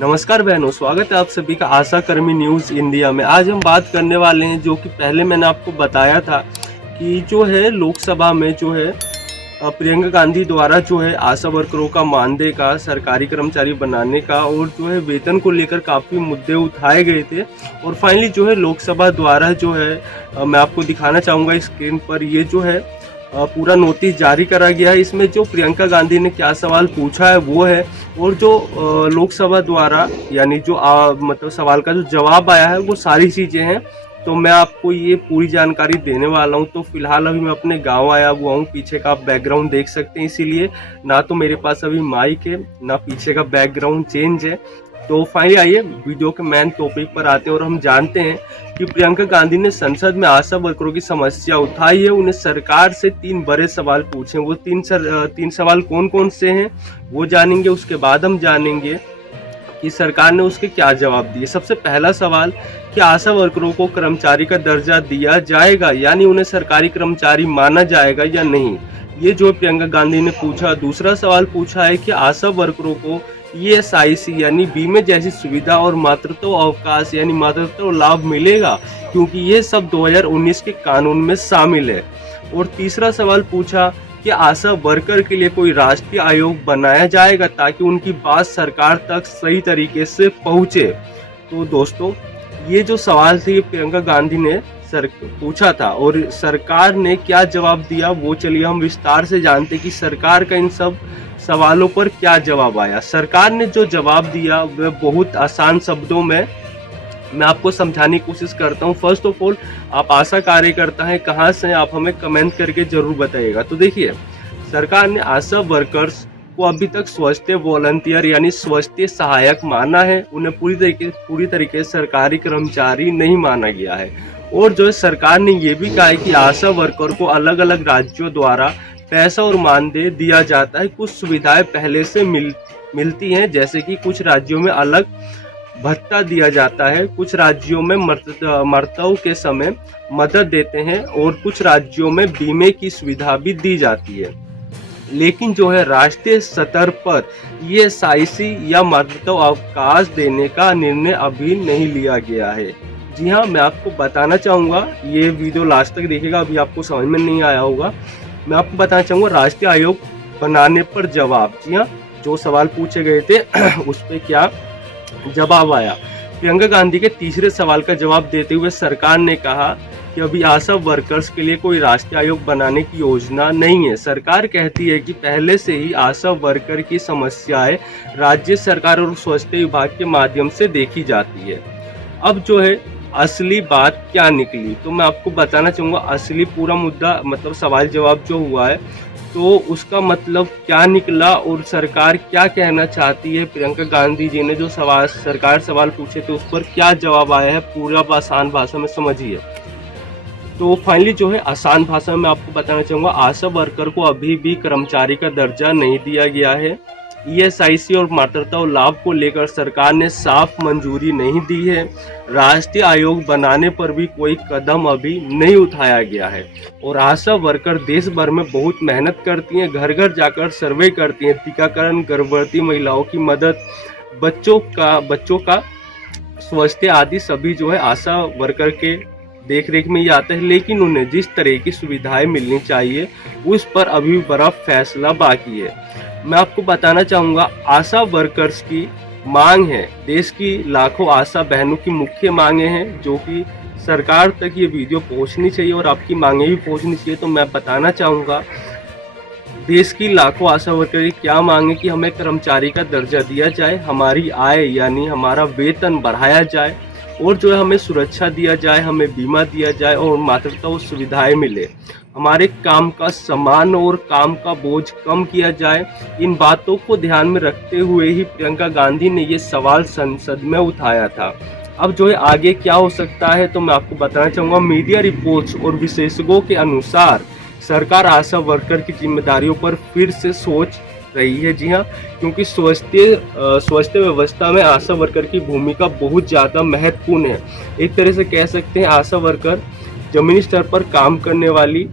नमस्कार बहनों, स्वागत है आप सभी का आशा कर्मी न्यूज़ इंडिया में। आज हम बात करने वाले हैं जो कि पहले मैंने आपको बताया था कि जो है लोकसभा में जो है प्रियंका गांधी द्वारा जो है आशा वर्करों का मानदेय का, सरकारी कर्मचारी बनाने का और जो है वेतन को लेकर काफ़ी मुद्दे उठाए गए थे। और फाइनली जो है लोकसभा द्वारा जो है मैं आपको दिखाना चाहूँगा स्क्रीन पर, ये जो है पूरा नोटिस जारी करा गया है। इसमें जो प्रियंका गांधी ने क्या सवाल पूछा है वो है, और जो लोकसभा द्वारा यानी जो मतलब सवाल का जो जवाब आया है वो सारी चीज़ें हैं। तो मैं आपको ये पूरी जानकारी देने वाला हूँ। तो फिलहाल अभी मैं अपने गांव आया हुआ हूँ, पीछे का आप बैकग्राउंड देख सकते हैं, इसीलिए ना तो मेरे पास अभी माइक है ना पीछे का बैकग्राउंड चेंज है। तो फाइनली आइए वीडियो के मेन टॉपिक पर आते हैं और हम जानते हैं कि प्रियंका गांधी ने संसद में आशा वर्करों की समस्या उठाई है। उन्हें सरकार से 3 बड़े सवाल पूछे। वो तीन सवाल कौन कौन से हैं वो जानेंगे। उसके बाद हम जानेंगे कि सरकार ने उसके क्या जवाब दिए। सबसे पहला सवाल कि आशा वर्करों को कर्मचारी का दर्जा दिया जाएगा, यानी उन्हें सरकारी कर्मचारी माना जाएगा या नहीं, ये जो प्रियंका गांधी ने पूछा। दूसरा सवाल पूछा है कि आशा वर्करों को ESIC यानी बीमे जैसी सुविधा और मातृत्व अवकाश यानी मातृत्व लाभ मिलेगा, क्योंकि ये सब 2019 के कानून में शामिल है। और तीसरा सवाल पूछा कि आशा वर्कर के लिए कोई राष्ट्रीय आयोग बनाया जाएगा ताकि उनकी बात सरकार तक सही तरीके से पहुंचे। तो दोस्तों, ये जो सवाल थे प्रियंका गांधी ने पूछा था और सरकार ने क्या जवाब दिया वो चलिए हम विस्तार से जानते कि सरकार का इन सब सवालों पर क्या जवाब आया। सरकार ने जो जवाब दिया वह बहुत आसान शब्दों में मैं आपको समझाने की कोशिश करता हूँ। फर्स्ट ऑफ ऑल, आप आशा कार्यकर्ता हैं, कहाँ से आप हमें कमेंट करके जरूर बताइएगा। तो देखिए, सरकार ने आशा वर्कर्स को अभी तक स्वच्छता वॉलंटियर यानी स्वच्छता सहायक माना है। उन्हें पूरी तरीके से सरकारी कर्मचारी नहीं माना गया है। और जो सरकार ने ये भी कहा है कि आशा वर्कर को अलग अलग राज्यों द्वारा पैसा और मानदेय दिया जाता है। कुछ सुविधाएं पहले से मिलती हैं, जैसे कि कुछ राज्यों में अलग भत्ता दिया जाता है, कुछ राज्यों में मरतों के समय मदद देते हैं और कुछ राज्यों में बीमे की सुविधा भी दी जाती है। लेकिन जो है राष्ट्रीय स्तर पर ESIC या मरतों अवकाश देने का निर्णय अभी नहीं लिया गया है। जी हाँ, मैं आपको बताना चाहूँगा, ये वीडियो लास्ट तक देखिएगा, अभी आपको समझ में नहीं आया होगा। मैं आपको बताना चाहूँगा राष्ट्रीय आयोग बनाने पर जवाब। जी हाँ, जो सवाल पूछे गए थे उस पर क्या जवाब आया। प्रियंका गांधी के तीसरे सवाल का जवाब देते हुए सरकार ने कहा कि अभी आशा वर्कर्स के लिए कोई राष्ट्रीय आयोग बनाने की योजना नहीं है। सरकार कहती है कि पहले से ही आशा वर्कर की समस्याएं राज्य सरकार और स्वास्थ्य विभाग के माध्यम से देखी जाती है। अब जो है असली बात क्या निकली, तो मैं आपको बताना चाहूँगा असली पूरा मुद्दा मतलब सवाल जवाब जो हुआ है तो उसका मतलब क्या निकला और सरकार क्या कहना चाहती है। प्रियंका गांधी जी ने जो सरकार सवाल पूछे थे उस पर क्या जवाब आया है, पूरा आसान भाषा में समझिए। तो फाइनली जो है आसान भाषा में आपको बताना चाहूँगा, आशा वर्कर को अभी भी कर्मचारी का दर्जा नहीं दिया गया है। ESIC और मातृत्व लाभ को लेकर सरकार ने साफ मंजूरी नहीं दी है। राष्ट्रीय आयोग बनाने पर भी कोई कदम अभी नहीं उठाया गया है। और आशा वर्कर देश भर में बहुत मेहनत करती हैं, घर घर जाकर सर्वे करती हैं, टीकाकरण, गर्भवती महिलाओं की मदद, बच्चों का स्वास्थ्य आदि सभी जो है आशा वर्कर के देख रेख में ही आता है। लेकिन उन्हें जिस तरह की सुविधाएं मिलनी चाहिए उस पर अभी बड़ा फैसला बाकी है। मैं आपको बताना चाहूँगा, आशा वर्कर्स की मांग है, देश की लाखों आशा बहनों की मुख्य मांगे हैं जो कि सरकार तक ये वीडियो पहुँचनी चाहिए और आपकी मांगे भी पहुँचनी चाहिए। तो मैं बताना चाहूँगा, देश की लाखों आशा वर्कर की क्या मांगे कि हमें कर्मचारी का दर्जा दिया जाए, हमारी आय यानी हमारा वेतन बढ़ाया जाए और जो है हमें सुरक्षा दिया जाए, हमें बीमा दिया जाए और मातृत्व सुविधाएं मिले, हमारे काम का सम्मान और काम का बोझ कम किया जाए। इन बातों को ध्यान में रखते हुए ही प्रियंका गांधी ने ये सवाल संसद में उठाया था। अब जो है आगे क्या हो सकता है तो मैं आपको बताना चाहूँगा, मीडिया रिपोर्ट्स और विशेषज्ञों के अनुसार सरकार आशा वर्कर की जिम्मेदारियों पर फिर से सोच रही है। जी हाँ, क्योंकि स्वास्थ्य व्यवस्था में आशा वर्कर की भूमिका बहुत ज़्यादा महत्वपूर्ण है। एक तरह से कह सकते हैं आशा वर्कर जमीनी स्तर पर काम करने वाली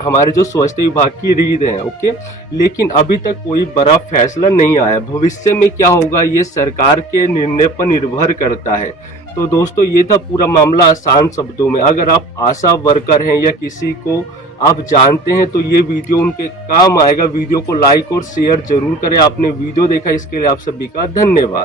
हमारे जो स्वास्थ्य विभाग की रीड है। ओके, लेकिन अभी तक कोई बड़ा फैसला नहीं आया। भविष्य में क्या होगा ये सरकार के निर्णय पर निर्भर करता है। तो दोस्तों ये था पूरा मामला आसान शब्दों में। अगर आप आशा वर्कर हैं या किसी को आप जानते हैं तो ये वीडियो उनके काम आएगा। वीडियो को लाइक और शेयर जरूर करें। आपने वीडियो देखा इसके लिए आप सभी का धन्यवाद।